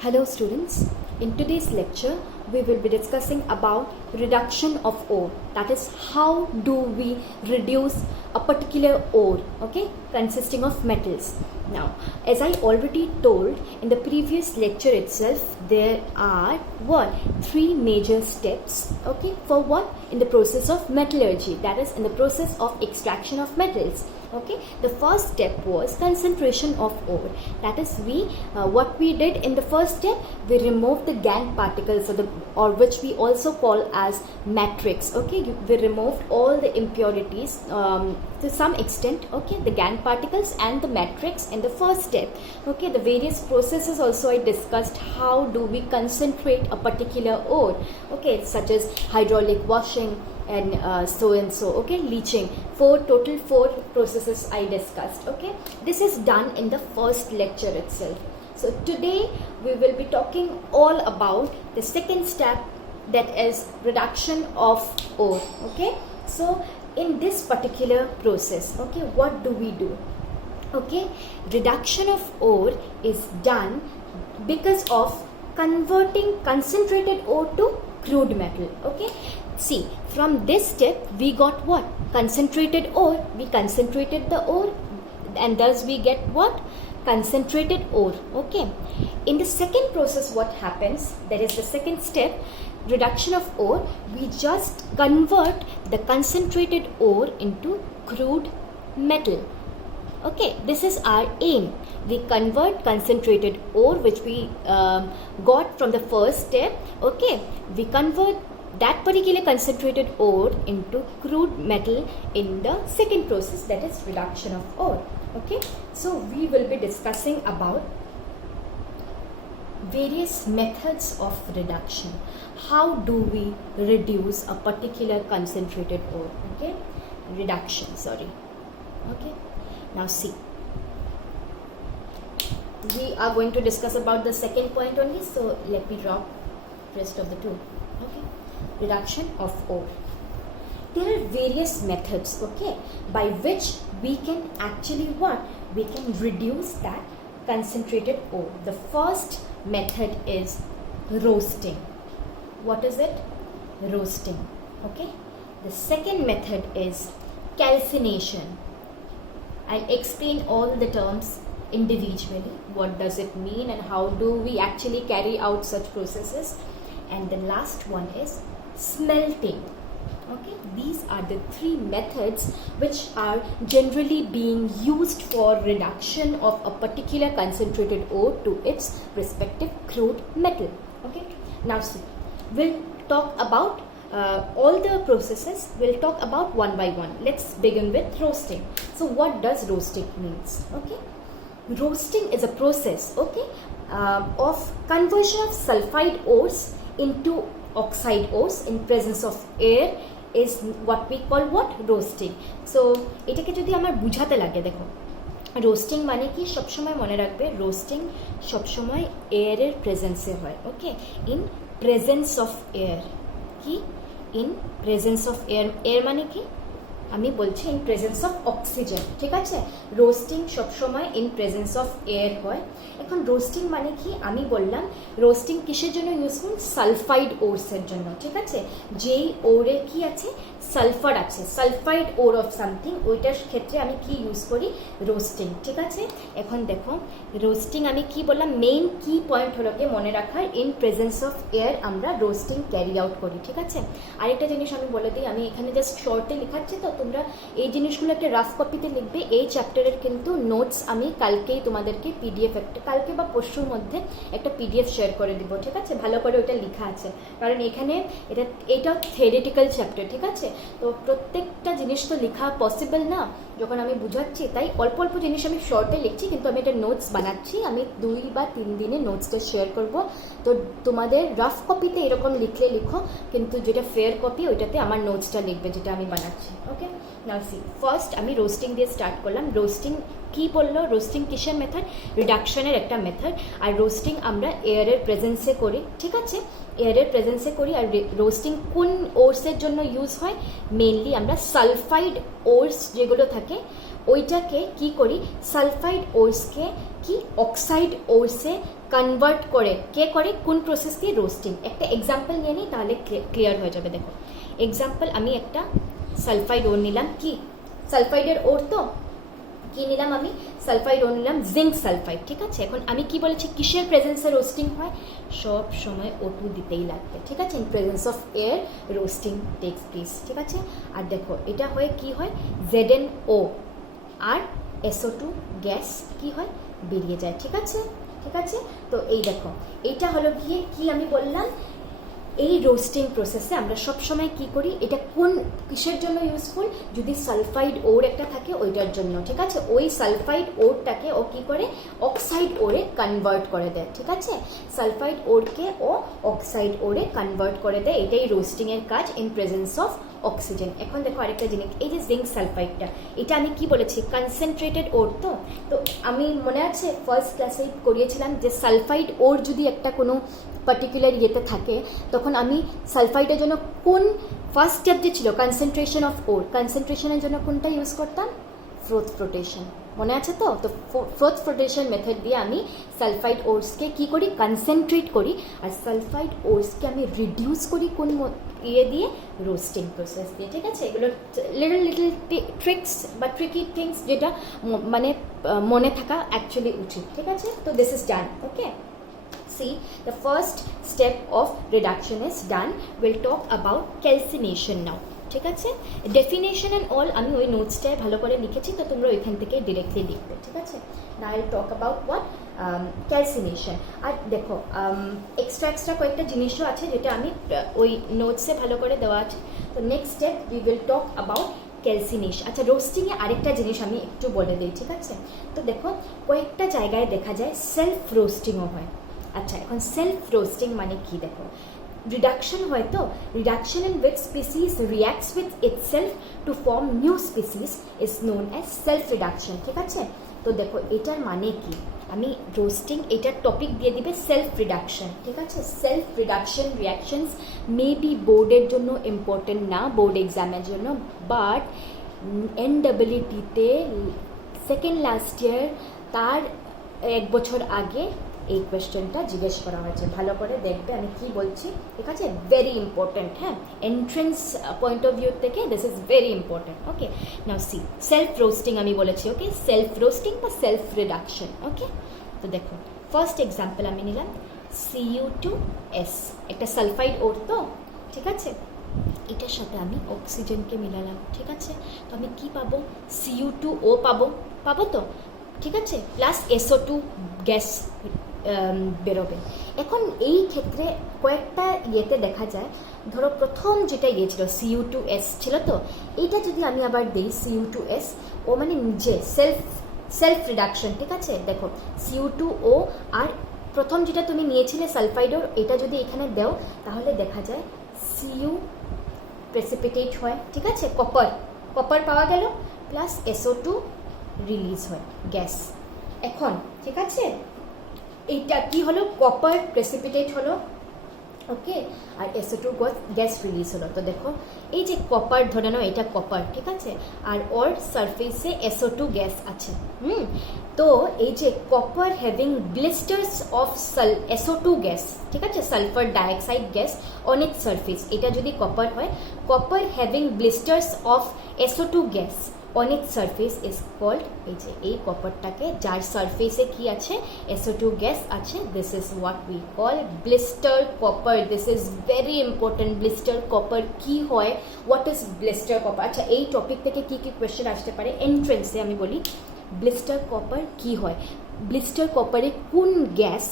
Hello students, in today's lecture we will be discussing about reduction of ore, that is how do we reduce a particular ore, okay, consisting of metals. Now as I already told in the previous lecture itself, there are three major steps, okay, for what? In the process of metallurgy, that is in the process of extraction of metals. Okay, the first step was concentration of ore. That is, what we did in the first step, we removed the gangue particles, or which we also call as matrix. Okay, we removed all the impurities to some extent. Okay, the gangue particles and the matrix in the first step. Okay, the various processes also I discussed. How do we concentrate a particular ore? Okay, such as hydraulic washing and so and so, okay, leaching. Total four processes I discussed. Okay, this is done in the first lecture itself. So today we will be talking all about the second step, that is reduction of ore. Okay, so in this particular process, okay, what do we do? Okay, reduction of ore is done because of converting concentrated ore to crude metal. Okay, see, from this step we got what? Concentrated ore. We concentrated the ore and thus we get what? Concentrated ore. Okay, in the second process what happens, that is the second step, reduction of ore, we just convert the concentrated ore into crude metal. Okay, this is our aim. We convert concentrated ore which we got from the first step. Okay, we convert that particular concentrated ore into crude metal in the second process, that is reduction of ore. Okay, so we will be discussing about various methods of reduction. How do we reduce a particular concentrated ore? Okay, reduction, sorry. Okay, now see, we are going to discuss about the second point only, so let me drop rest of the two. Okay, reduction of ore. There are various methods, okay, by which we can actually we can reduce that concentrated ore. The first method is roasting. What is it? Roasting. Okay, the second method is calcination. I'll explain all the terms individually. What does it mean and how do we actually carry out such processes? And the last one is smelting. Okay, these are the three methods which are generally being used for reduction of a particular concentrated ore to its respective crude metal. Okay, now see, we'll talk about all the processes. We'll talk about one by one. Let's begin with roasting. So what does roasting means? Okay, roasting is a process, okay, of conversion of sulfide ores into oxide ores in presence of air is what we call what? Roasting. So এটাকে যদি আমার বুঝাতে লাগে, দেখো, roasting মানে কি, সবসময় মনে রাখবে রোস্টিং সবসময় এয়ারের প্রেজেন্সে হয়। ওকে, ইন প্রেজেন্স অফ এয়ার। কি? In presence of air. Air মানে কি? আমি বলছি ইন প্রেজেন্স অফ অক্সিজেন। ঠিক আছে, রোস্টিং সবসময় ইন প্রেজেন্স অফ এয়ার হয়। এখন রোস্টিং মানে কি আমি বললাম, রোস্টিং কিসের জন্য ইউজফুল? সালফাইড ওরসের জন্য। ঠিক আছে, যেই ওরে কি আছে? সালফার আছে, সালফাইড ওর অফ সামথিং, ওইটার ক্ষেত্রে আমি কি ইউজ করি? রোস্টিং। ঠিক আছে, এখন দেখো রোস্টিং আমি কি বললাম, মেইন কি পয়েন্ট হলো গিয়ে মনে রাখার, ইন প্রেজেন্স অফ এয়ার আমরা রোস্টিং ক্যারি আউট করি। ঠিক আছে, আরেকটা জিনিস আমি বলে দিই, আমি এখানে জাস্ট শর্টে লেখাচ্ছি, তো তোমরা এই জিনিসগুলো একটা রাফ কপিতে লিখবে। এই চ্যাপ্টারের কিন্তু নোটস আমি কালকেই তোমাদেরকে পিডিএফ একটা, কালকে বা পরশুর মধ্যে একটা পিডিএফ শেয়ার করে দিব। ঠিক আছে, ভালো করে ওটা লেখা আছে, কারণ এখানে এটা থিওরিটিক্যাল চ্যাপ্টার। ঠিক আছে, তো প্রত্যেকটা জিনিস তো লেখা পসিবল না যখন আমি বুঝাচ্ছি, তাই অল্প অল্প জিনিস আমি শর্টে লিখছি, কিন্তু আমি একটা নোটস বানাচ্ছি। আমি 2 বা 3 দিনে নোটসটা শেয়ার করব। তো তোমাদের রাফ কপিতে এরকম লিখলে লিখো, কিন্তু যেটা ফেয়ার কপি ওইটাতে আমার নোটসটা লিখবে যেটা আমি বানাচ্ছি। ওকে, নাও সি, ফার্স্ট আমি রোস্টিং দিয়ে স্টার্ট করলাম। রোস্টিং কি বললো? রোস্টিং কিসের মেথড? রিডাকশনের একটা মেথড। আর রোস্টিং আমরা এয়ারের প্রেজেন্সে করি। ঠিক আছে, এয়ারের প্রেজেন্সে করি। আর রোস্টিং কোন ওর্সের জন্য ইউজ হয়? মেনলি আমরা সালফাইড ওর্স যেগুলো থাকে ওইটাকে কি করি? সালফাইড ওর্সকে কি অক্সাইড ওরসে কনভার্ট করে কে করে কোন প্রসেস দিয়ে রোস্টিং একটা এক্সাম্পল নিয়ে নিই তাহলে ক্লিয়ার হয়ে যাবে দেখো এক্সাম্পল আমি একটা সালফাইড ওর নিলাম কি সালফাইডের ওর তো কি নিলাম আমি সালফাইড ওর নিলাম জিঙ্ক সালফাইড ঠিক আছে এখন আমি কি বলেছি কিসের প্রেজেন্সে রোস্টিং হয় সব সময় O2 দিতেই লাগবে ঠিক আছে in presence of air roasting takes place ঠিক আছে আর দেখো এটা হয় কি হয় ZnO আর SO2 গ্যাস কি হয় বেরিয়ে যায় ঠিক আছে তো এই দেখো এইটা হলো গিয়ে কি আমি বললাম এই রোস্টিং প্রসেসে আমরা সব সময় কি করি এটা কোন কিসের জন্য ইউজফুল যদি সালফাইড ওর একটা থাকে ওইটার জন্য ঠিক আছে ওই সালফাইড ওরটাকে ও কি করে অক্সাইড ওরে কনভার্ট করে দেয় ঠিক আছে সালফাইড ওরকে ও অক্সাইড ওরে কনভার্ট করে দেয় এটাই রোস্টিং এর কাজ ইন প্রেজেন্স অফ অক্সিজেন এখন দেখো আরেকটা জিনিস এই যে জিঙ্ক সালফাইডটা এটা আমি কি বলেছি কনসেন্ট্রেটেড ওর তো আমি মনে আছে ফার্স্ট ক্লাসে করিয়েছিলাম যে সালফাইড ওর যদি একটা কোনো পার্টিকুলার ইয়েতে থাকে তখন আমি সালফাইডের জন্য কোন ফার্স্ট স্টেপ যে ছিল কনসেন্ট্রেশন অফ ওর কনসেন্ট্রেশনের জন্য কোনটা ইউজ করতাম ফ্রোথ ফ্লোটেশন মনে আছে তো ফ্রোথ ফ্লোটেশন মেথড দিয়ে আমি সালফাইড ওরসকে কি করি কনসেন্ট্রেট করি আর সালফাইড ওরসকে আমি রিডিউস করি কোন ইয়ে দিয়ে রোস্টিং প্রসেস দিয়ে ঠিক আছে এগুলো লিটল ট্রিক্স বা ট্রিকি থিংস যেটা মানে মনে থাকা অ্যাকচুয়ালি উচিত ঠিক আছে তো this is done okay See, the first step of reduction is done. We'll talk about calcination now. ঠিক আছে ডেফিনেশন এন্ড অল আমি ওই নোটসটায় ভালো করে লিখেছি তো তোমরা ওইখান থেকে ডিরেক্টলি লিখবে ঠিক আছে now I talk about what calcination আর দেখো এক্সট্রা কয়েকটা জিনিসও আছে যেটা আমি ওই নোটসে ভালো করে দেওয়া আছে তো next step we will talk about calcination আচ্ছা রোস্টিংয়ে আরেকটা জিনিস আমি একটু বলে দিই ঠিক আছে তো দেখো কয়েকটা জায়গায় দেখা যায় সেলফ রোস্টিংও হয় আচ্ছা এখন সেলফ রোস্টিং মানে কি দেখো রিডাকশন হয় তো reduction in which species reacts with itself to form new species is known as self reduction ঠিক আছে তো দেখো এটার মানে কি আমি রোস্টিং এটার টপিক দিয়ে দিবে সেলফ রিডাকশন ঠিক আছে সেলফ রিডাকশন রিয়াকশনস মেবি বোর্ডের জন্য ইম্পর্টেন্ট না বোর্ড এক্সামের জন্য বাট NEET-তে সেকেন্ড লাস্ট ইয়ার তার এক বছর আগে এই কোয়েশ্চেনটা জিজ্ঞেস করা হয়েছে ভালো করে দেখবে আমি কি বলছি ঠিক আছে ভেরি ইম্পর্টেন্ট হ্যাঁ এন্ট্রেন্স পয়েন্ট অফ ভিউ থেকে this is very important okay now see self roasting আমি বলেছি ওকে সেলফ রোস্টিং বা সেলফ রিডাকশন ওকে তো দেখো ফার্স্ট এক্সাম্পল আমি নিলাম Cu2S একটা সালফাইড ওর তো ঠিক আছে এটার সাথে আমি অক্সিজেনকে মিলালাম ঠিক আছে তো আমি কি পাবো Cu2O পাবো তো ঠিক আছে প্লাস SO2 গ্যাস বেরোবে এখন এই ক্ষেত্রে কয়েকটা ইয়েতে দেখা যায় ধরো প্রথম যেটা ইয়ে ছিল Cu2S ছিল তো এইটা যদি আমি আবার দিই Cu2S ও মানে নিজে সেলফ রিডাকশন ঠিক আছে দেখো Cu2O আর প্রথম যেটা তুমি নিয়েছিলে সালফাইডর এটা যদি এখানে দাও তাহলে দেখা যায় Cu প্রেসিপিটেট হয় ঠিক আছে কপার পাওয়া গেল প্লাস SO2 রিলিজ হয় গ্যাস এখন ঠিক আছে এইটা কি হলো কপার প্রেসিপিটেট হলো ওকে আর SO2 গ্যাস রিলিজ হলো তো দেখো এই যে কপার ধরে নাও এটা কপার ঠিক আছে আর ওর সারফেসে SO2 গ্যাস আছে তো এই যে copper having blisters of SO2 gas ঠিক আছে sulphur dioxide gas on its surface এটা যদি কপার হয় copper having blisters of SO2 gas on its surface is called এই যে এই কপারটাকে যার সারফেসে কি আছে SO2 গ্যাস আছে this is what we call blister copper this is very important blister copper কি হয় what is blister copper আচ্ছা এই টপিক থেকে কি কি কোশ্চেন আসতে পারে এন্ট্রেন্সে আমি বলি blister copper কি হয় blister copper-এ কোন গ্যাস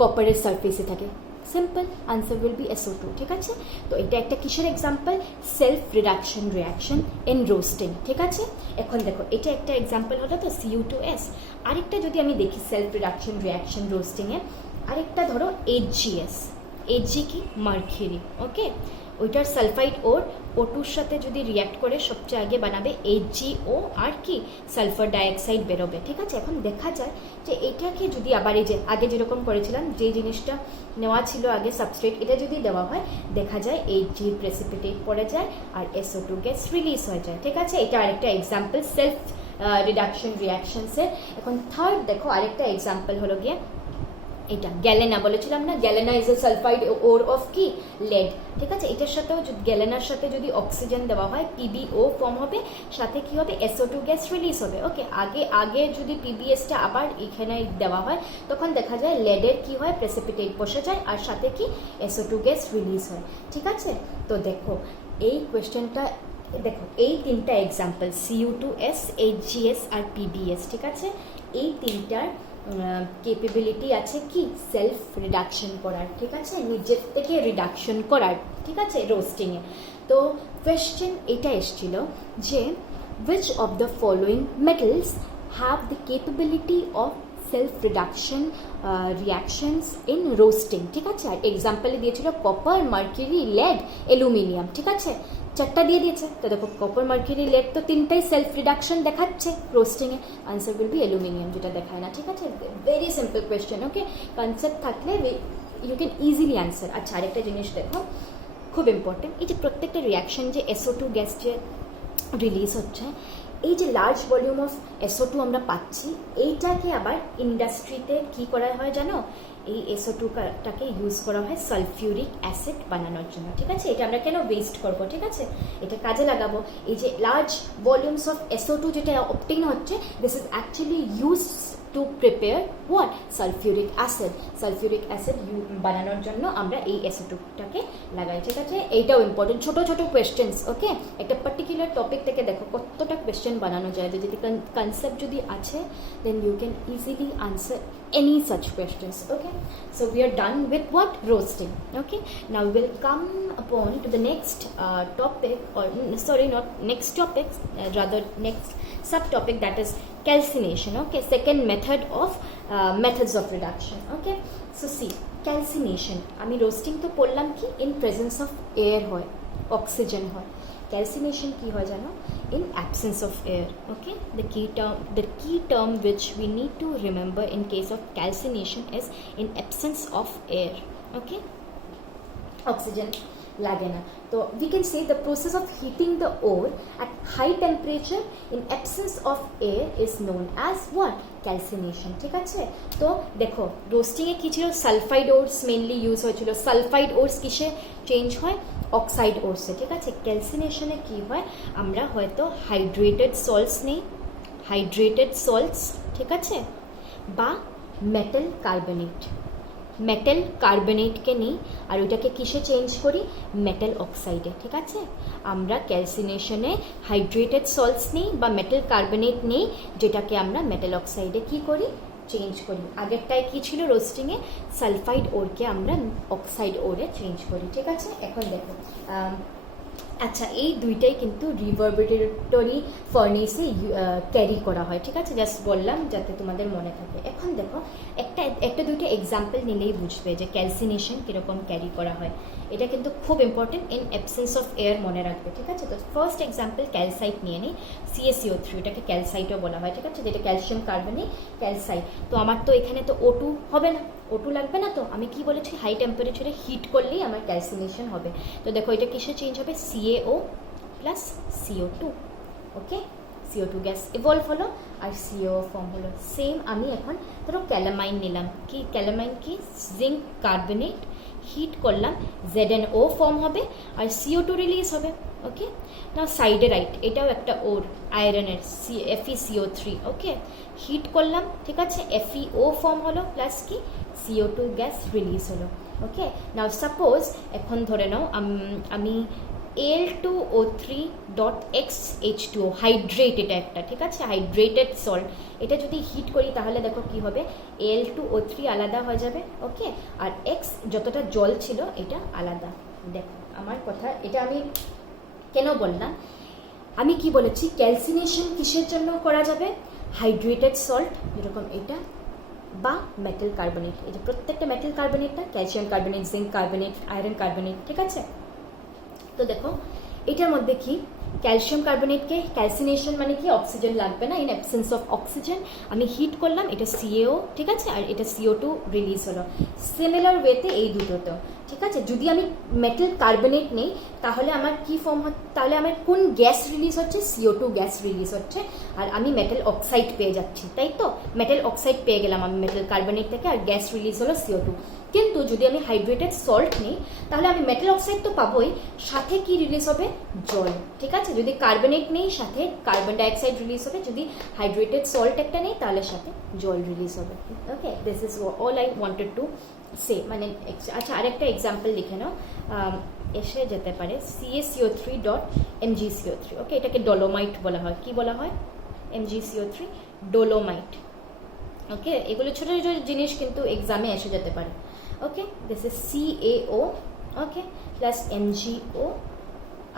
কপারের সারফেসে থাকে simple answer will be SO2 ঠিক আছে তো এটা একটা কিসের example self reduction reaction in roasting ঠিক আছে এখন দেখো এটা একটা এক্সাম্পল হলো তো Cu2S আরেকটা যদি আমি দেখি সেলফ রিডাকশন রিয়াকশন রোস্টিংয়ে আরেকটা ধরো Hg কি মার্কিউরি ওকে ওইটার সালফাইড ওর O2-র সাথে যদি রিয়াক্ট করে সবচেয়ে আগে বানাবে HgO আর কি সালফার ডাইঅক্সাইড বেরোবে ঠিক আছে এখন দেখা যায় যে এটাকে যদি আবার এই যে আগে যেরকম করেছিলাম যে জিনিসটা নেওয়া ছিল আগে সাবস্ট্রেট এটা যদি দেওয়া হয় দেখা যায় Hg প্রেসিপিটেট পড়ে যায় আর SO2 গ্যাস রিলিজ হয়ে যায় ঠিক আছে এটা আরেকটা এক্সাম্পল সেলফ রিডাকশন রিয়াকশনসের। এখন থার্ড দেখো আরেকটা এক্সাম্পল হলো গিয়ে এটা গ্যালেনা, বলেছিলাম না galena is a sulphide or of কি লেড, ঠিক আছে। এটার সাথেও গ্যালেনার সাথে যদি অক্সিজেন দেওয়া হয় PbO ফর্ম হবে, সাথে কি হবে SO2 গ্যাস রিলিজ হবে। ওকে, আগে যদি PbSটা আবার এখানে দেওয়া হয় তখন দেখা যায় লেডের কি হয় প্রেসিপিটেট বসে যায় আর সাথে কি SO2 গ্যাস রিলিজ হয়, ঠিক আছে। তো দেখো এই কোয়েশ্চেনটা দেখো এই তিনটা এক্সাম্পল Cu2S, HGS আর PbS, ঠিক আছে। এই তিনটার কেপেবিলিটি আছে কি সেলফ রিডাকশন করার, ঠিক আছে, নিজের থেকে রিডাকশন করার, ঠিক আছে, রোস্টিংয়ে। তো কোয়েশ্চেন এটা এসেছিল যে which of the following metals have the capability of self reduction reactions in roasting, ঠিক আছে। আর এক্সাম্পলে দিয়েছিল কপার, মার্কিউরি, লেড, অ্যালুমিনিয়াম, ঠিক আছে, চারটা দিয়ে দিয়েছে। তো দেখো কপার, মার্কিউরি, লেড তো তিনটাই সেলফ রিডাকশন দেখাচ্ছে রোস্টিংয়ে, আনসার উইল বি অ্যালুমিনিয়াম, যেটা দেখায় না, ঠিক আছে। ভেরি সিম্পল কোয়েশ্চেন, ওকে, কনসেপ্ট থাকলে ইউ ক্যান ইজিলি আনসার। আচ্ছা আরেকটা জিনিস দেখো খুব ইম্পর্টেন্ট, এই যে প্রত্যেকটা রিয়াকশন যে SO2 গ্যাস যে রিলিজ হচ্ছে, এই যে লার্জ ভলিউম অফ SO2 আমরা পাচ্ছি, এইটাকে আবার ইন্ডাস্ট্রিতে কি করা হয় জানো, এই SO2টাকে ইউজ করা হয় সালফিউরিক অ্যাসিড বানানোর জন্য, ঠিক আছে। এটা আমরা কেন ওয়েস্ট করবো, ঠিক আছে, এটা কাজে লাগাবো। এই যে লার্জ ভলিউমস অফ SO2 যেটা অবটেইন হচ্ছে, this is actually use to prepare what sulphuric acid. Sulphuric acid বানানোর জন্য আমরা এই SO2টাকে লাগাই, ঠিক আছে। এইটাও ইম্পর্টেন্ট, ছোটো ছোটো কোয়েশ্চেন্স, ওকে। একটা পার্টিকুলার টপিক থেকে দেখো কতটা কোয়েশ্চেন বানানো যায়, যদি কনসেপ্ট যদি আছে then you can easily answer any such questions, okay. So we are done with what roasting, okay. Now we will come upon to the next topic, or sorry not next topic, rather next subtopic, that is calcination, okay. Second method of methods of reduction, okay. So see calcination, আমি roasting তো পড়লাম কি in presence of air হয়, oxygen হয়। Calcination কি হয় জানো, in absence of air, okay. The key term which we need to remember in case of calcination is in absence of air, okay. Oxygen লাগে না, তো we can say the process of heating the ore at high temperature in absence of air is known as what, calcination, ঠিক আছে। তো দেখো রোস্টিংয়ে কি ছিল, sulphide ওরস মেইনলি ইউজ হয়েছিল। সালফাইড ওরস কিসে চেঞ্জ হয়, অক্সাইড ওরসে, ঠিক আছে। ক্যালসিনেশনে কি হয়, আমরা হয়তো হাইড্রেটেড সল্টস নেই, হাইড্রেটেড সল্টস, ঠিক আছে, বা মেটাল কার্বনেটকে নিই আর ওইটাকে কিসে চেঞ্জ করি, মেটাল অক্সাইডে, ঠিক আছে। আমরা ক্যালসিনেশনে হাইড্রেটেড সল্টস নেই বা মেটাল কার্বনেট নেই, যেটাকে আমরা মেটাল অক্সাইডে কি করি, চেঞ্জ করি। আগেরটায় কি ছিল রোস্টিংয়ে, সালফাইড ওরকে আমরা অক্সাইড ওরে চেঞ্জ করি, ঠিক আছে। এখন দেখো আচ্ছা এই দুইটাই কিন্তু রিভারবেরেটরি ফার্নেসে ক্যারি করা হয়, ঠিক আছে, জাস্ট বললাম যাতে তোমাদের মনে থাকে। এখন দেখো একটা দুইটা এক্সাম্পল নিলেই বুঝবে যে ক্যালসিনেশন কীরকম ক্যারি করা হয়। এটা কিন্তু খুব important, in absence of air মনে রাখবে, ঠিক আছে। তো ফার্স্ট এক্সাম্পল ক্যালসাইট নিয়ে নিই, CaCO3, এটাকে ক্যালসাইটও বলা হয়, ঠিক আছে, যেটা ক্যালসিয়াম কার্বনেট ক্যালসাইট। তো আমার তো এখানে তো O2 হবে না, O2 লাগবে না, তো আমি কি বলেছি হাই টেম্পারেচারে হিট করলেই আমার ক্যালসিনেশন হবে। তো দেখো এটা কিসে চেঞ্জ হবে, CaO প্লাস CO2, ওকে। CO2 গ্যাস ইভলভ হলো আর CO ফর্ম হলো। সেম আমি এখন ধরো ক্যালামাইন নিলাম, কি ক্যালামাইন কি, জিঙ্ক কার্বনেট, হিট করলাম ZnO ফর্ম হবে আর CO2 রিলিজ হবে, ওকে। না সাইডেরাইট, এটাও একটা ওর আয়রনের FeCO3, ওকে, হিট করলাম, ঠিক আছে, FeO ফর্ম হলো প্লাস কি CO2 গ্যাস রিলিজ হলো, ওকে। নাও সাপোজ এখন ধরে নাও আমি Al2O3.XH2O হাইড্রেট, এটা একটা, ঠিক আছে, হাইড্রেটেড সল্ট, এটা যদি হিট করি তাহলে দেখো কি হবে, Al2O3 আলাদা হয়ে যাবে, ওকে, আর X যতটা জল ছিল এটা আলাদা। দেখো আমার কথা, এটা আমি কেন বললাম, আমি কি বলেছি ক্যালসিনেশন কিসের জন্য করা যাবে, হাইড্রেটেড সল্ট যেরকম এটা বা মেটাল কার্বনেট, এই যে প্রত্যেকটা মেটাল কার্বনেটটা calcium carbonate, zinc carbonate, iron carbonate, ঠিক আছে। তো দেখো এটার মধ্যে কি ক্যালসিয়াম কার্বনেটকে ক্যালসিনেশন মানে কি অক্সিজেন লাগবে না, ইন অ্যাবসেন্স অফ অক্সিজেন আমি হিট করলাম, এটা CaO, ঠিক আছে, আর এটা CO2 রিলিজ হলো। সিমিলার ওয়েতে এই দুটোতেও ঠিক আছে, যদি আমি মেটাল কার্বনেট নেই তাহলে আমার কি ফর্ম তাহলে আমার কোন গ্যাস রিলিজ হচ্ছে, CO2 গ্যাস রিলিজ হচ্ছে, আর আমি মেটাল অক্সাইড পেয়ে যাচ্ছি, তাই তো? মেটাল অক্সাইড পেয়ে গেলাম আমি মেটাল কার্বনেট থেকে, আর গ্যাস রিলিজ হলো CO2। কিন্তু যদি আমি হাইড্রেটেড সল্ট নিই তাহলে আমি মেটাল অক্সাইড তো পাবোই, সাথে কি রিলিজ হবে, জল। ঠিক আছে, যদি কার্বনেট নেই সাথে কার্বন ডাইঅক্সাইড রিলিজ হবে, যদি হাইড্রেটেড সল্ট একটা নেই তাহলে সাথে জল রিলিজ হবে। Okay, this is all I wanted to say. মানে আচ্ছা, আরেকটা এক্সাম্পল লিখে নাও, এসে যেতে পারে CaCO3.MgCO3। ওকে, এটাকে ডলোমাইট বলা হয়। কি বলা হয়? MgCO3 dolomite. ওকে, এগুলো ছোটো ছোটো জিনিস কিন্তু এক্সামে এসে যেতে পারে। Okay, this is CaO, okay, plus MgO,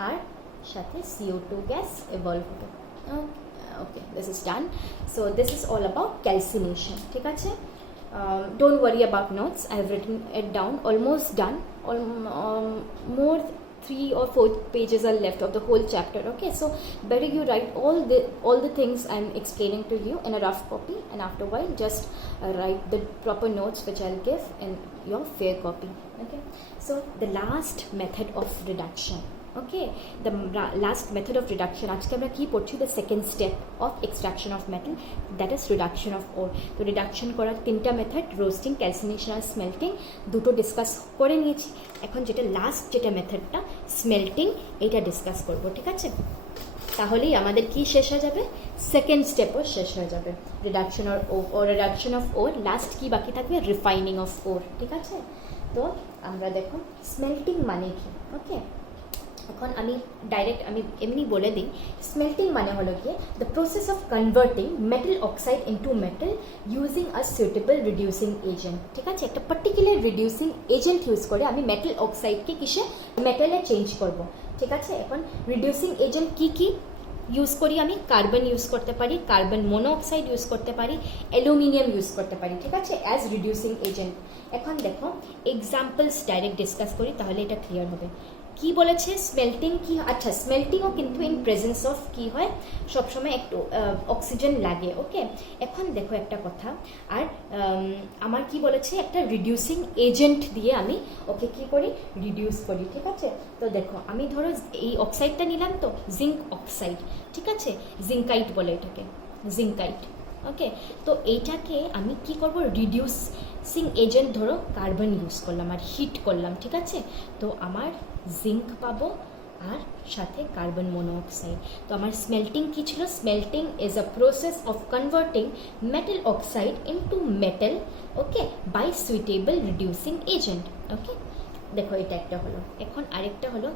আর সাথে CO2 গ্যাস এভলভ হবে। Okay, this is done. So this is all about calcination. ঠিক আছে, don't worry about notes, I have written it down, almost done. More 3 or 4 pages are left of the whole chapter. Okay, so better you write all the things I'm explaining to you in a rough copy, and after a while just write the proper notes which I'll give in your fair copy. Okay, so the last method of reduction. Okay, the last method of reduction, আজকে আমরা কি পড়ছি, the second step of extraction of metal, that is reduction of ore. তো reduction করার 3টা method, roasting, calcination আর smelting, দুটো discuss করে নিয়েছি। এখন যেটা লাস্ট যেটা মেথডটা স্মেল্টিং, এইটা ডিসকাস করব। ঠিক আছে, তাহলেই আমাদের কি শেষ হয়ে যাবে, সেকেন্ড স্টেপও শেষ হয়ে যাবে, reduction reduction of or. Last কি বাকি থাকবে, রিফাইনিং অফ ওর। ঠিক আছে, তো আমরা দেখো স্মেল্টিং মানে কি। ওকে, এখন আমি ডাইরেক্ট এমনি বলে দিই, স্মেল্টিং মানে হলো গিয়ে the process of converting metal oxide into metal using a suitable reducing agent. ঠিক আছে, একটা পার্টিকুলার রিডিউসিং এজেন্ট ইউজ করে আমি মেটাল অক্সাইডকে কিসে, মেটালে চেঞ্জ করব। ঠিক আছে, এখন রিডিউসিং এজেন্ট কি কি ইউজ করি আমি, কার্বন ইউজ করতে পারি, কার্বন মনোঅক্সাইড ইউজ করতে পারি, অ্যালুমিনিয়াম ইউজ করতে পারি। ঠিক আছে, অ্যাজ রিডিউসিং এজেন্ট। এখন দেখো এক্সাম্পলস ডাইরেক্ট ডিসকাস করি, তাহলে এটা ক্লিয়ার হবে। কি বলেছে স্মেল্টিং কি, আচ্ছা স্মেল্টিংও কিন্তু ইন প্রেজেন্স অফ কি হয়, সবসময় একটু অক্সিজেন লাগে। ওকে, এখন দেখো একটা কথা, আর আমার কি বলেছে, একটা রিডিউসিং এজেন্ট দিয়ে আমি ওকে কি করি, রিডিউস করি। ঠিক আছে, তো দেখো আমি ধরো এই অক্সাইডটা নিলাম, তো জিঙ্ক অক্সাইড। ঠিক আছে, জিঙ্কাইট বলে এটাকে, জিঙ্কাইট। ওকে, তো এইটাকে আমি কি করব, রিডিউসিং এজেন্ট ধরো কার্বন ইউজ করলাম আর হিট করলাম। ঠিক আছে, তো আমার জিঙ্ক পাবো আর সাথে কার্বন মনোঅক্সাইড। তো আমার স্মেল্টিং কি ছিল, smelting is a process of converting metal oxide into metal, okay, by suitable reducing agent. Okay, দেখো এটা একটা হলো। এখন আরেকটা হলো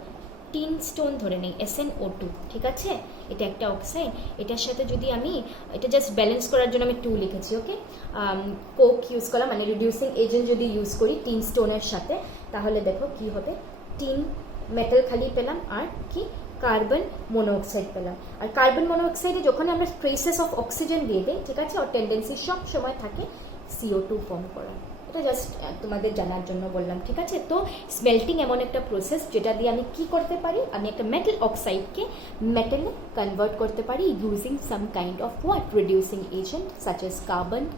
টিন স্টোন ধরে নেই, SnO2। ঠিক আছে, এটা একটা অক্সাইড, এটার সাথে যদি আমি এটা জাস্ট ব্যালেন্স করার জন্য আমি 2 লিখেছি। ওকে, কোক ইউজ করলাম, মানে রিডিউসিং এজেন্ট যদি ইউজ করি টিন স্টোনের সাথে, তাহলে দেখো কি হবে, টিন মেটাল খালি পেলাম আর কি কার্বন মনোঅক্সাইড পেলাম। আর কার্বন মনোঅক্সাইডে যখন আমরা ট্রেসেস অফ অক্সিজেন দিয়ে দিই, ঠিক আছে, ওর টেন্ডেন্সি সব সময় থাকে CO2 ফর্ম করা। এটা জাস্ট তোমাদের জানার জন্য বললাম। ঠিক আছে, তো স্মেল্টিং এমন একটা প্রসেস যেটা দিয়ে আমি কি করতে পারি, আমি একটা মেটাল অক্সাইডকে মেটালে কনভার্ট করতে পারি using some kind of what, reducing agent such as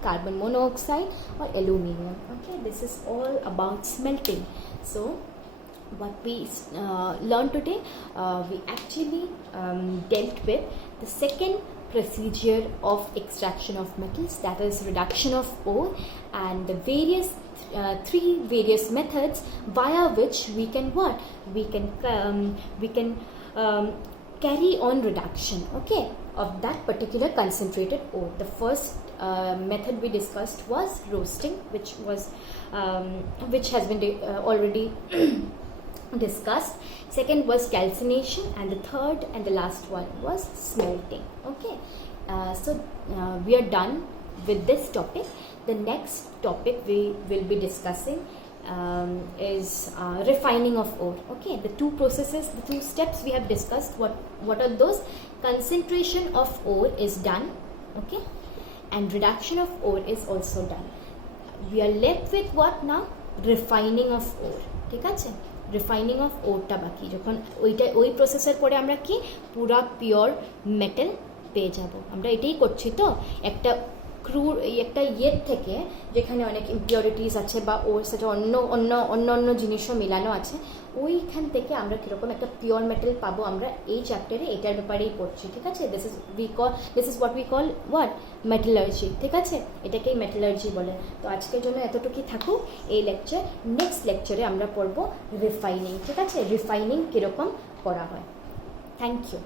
carbon monoxide or aluminium. Okay, this is all about smelting. So what we learned today, we actually dealt with the second procedure of extraction of metals, that is reduction of ore, and the various 3 various methods via which we can what, we can carry on reduction, okay, of that particular concentrated ore. The first method we discussed was roasting, which has been already discussed. Second was calcination, and the third and the last one was smelting. Okay, so we are done with this topic. The next topic we will be discussing is refining of ore. Okay, the 2 processes, the 2 steps we have discussed. What are those? Concentration of ore is done, okay, and reduction of ore is also done. We are left with what now? Refining of ore. ঠিক আছে, refining of ওরটা বাকি, যখন ওই প্রসেসের পরে আমরা কি পুরা পিওর মেটাল পেয়ে যাব। আমরা এটাই করছি, তো একটা ক্রুর এই একটা ইয়ের থেকে, যেখানে অনেক ইম্পিউরিটিস আছে বা ওর সাথে অন্য জিনিসও মেলানো আছে, ওইখান থেকে আমরা কীরকম একটা পিওর মেটাল পাবো আমরা এই চ্যাপ্টারে এটার ব্যাপারেই পড়ছি, ঠিক আছে? This is what we call metallurgy, ঠিক আছে? এটাকেই মেটালার্জি বলে। তো আজকের জন্য এতটুকুই থাকুক এই লেকচার। নেক্সট লেকচারে আমরা পড়বো রিফাইনিং, ঠিক আছে? রিফাইনিং কীরকম করা হয়। Thank you.